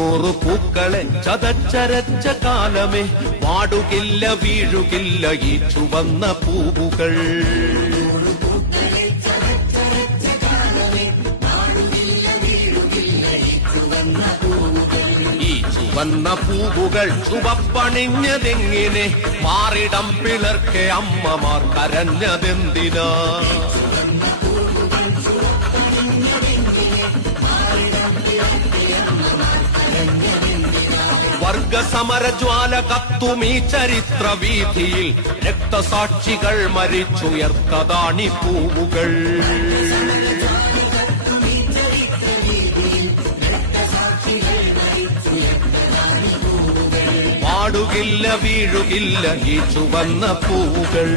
നൂറു പൂക്കളെ ചതച്ചരച്ച കാലമേ വാടുകില്ല വീഴുകില്ല ഈ ചുവന്ന പൂവുകൾ. ഈ ചുവന്ന പൂവുകൾ ചുവപ്പണിഞ്ഞതെങ്ങിനെ മാറിടം പിളർക്കെ അമ്മമാർ കരഞ്ഞതെന്തിനാ? വർഗസമരജ്വാല കത്തുമീ ചരിത്ര വീഥിയിൽ രക്തസാക്ഷികൾ മരിച്ചുയർത്തതാണി പൂവുകൾ. വാടുകില്ല വീഴുകില്ല ഈ ചുവന്ന പൂവുകൾ.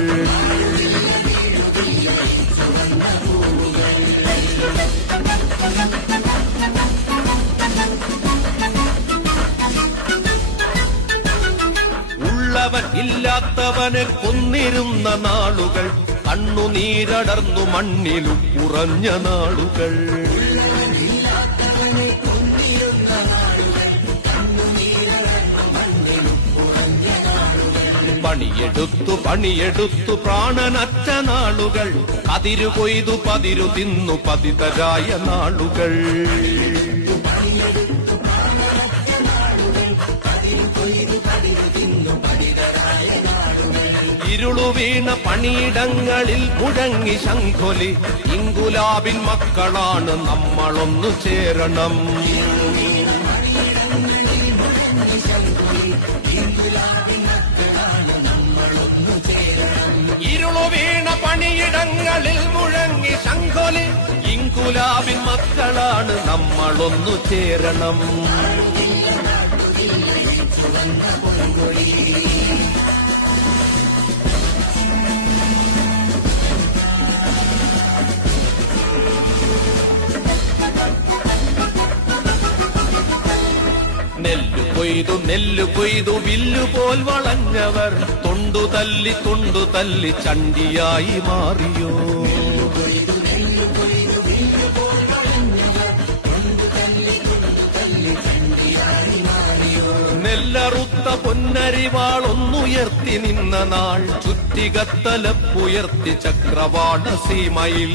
ഉള്ളവൻ ഇല്ലാത്തവനെ കൊന്നിരുന്ന നാളുകൾ, കണ്ണുനീരടർന്നു മണ്ണിലും ഉറഞ്ഞ നാളുകൾ. പണിയെടുത്തു പണിയെടുത്തു പ്രാണനറ്റ നാളുകൾ, കതിരു കൊയ്തു പതിരു തിന്നു പതിതരായ നാളുകൾ. ഇരുളു വീണ പണിയിടങ്ങളിൽ മുഴങ്ങി ശംഖൊലി, ഇങ്കുലാബിൻ മക്കളാണ് നമ്മളൊന്നു ചേരണം. ഇരുളു വീണ പണിയിടങ്ങളിൽ മുഴങ്ങി ശംഖൊലി, ഇങ്കുലാബിൻ മക്കളാണ് നമ്മളൊന്നു ചേരണം. നെല്ലു കൊയ്തു വില്ലുപോൽ വളഞ്ഞവർ, തൊണ്ടു തല്ലി ചണ്ടിയായി മാറിയോ? നെല്ലറുത്ത പൊന്നരിവാളൊന്നുയർത്തി നിന്ന നാൾ, ചുറ്റികത്തലപ്പുയർത്തി ചക്രവാള സീമയിൽ.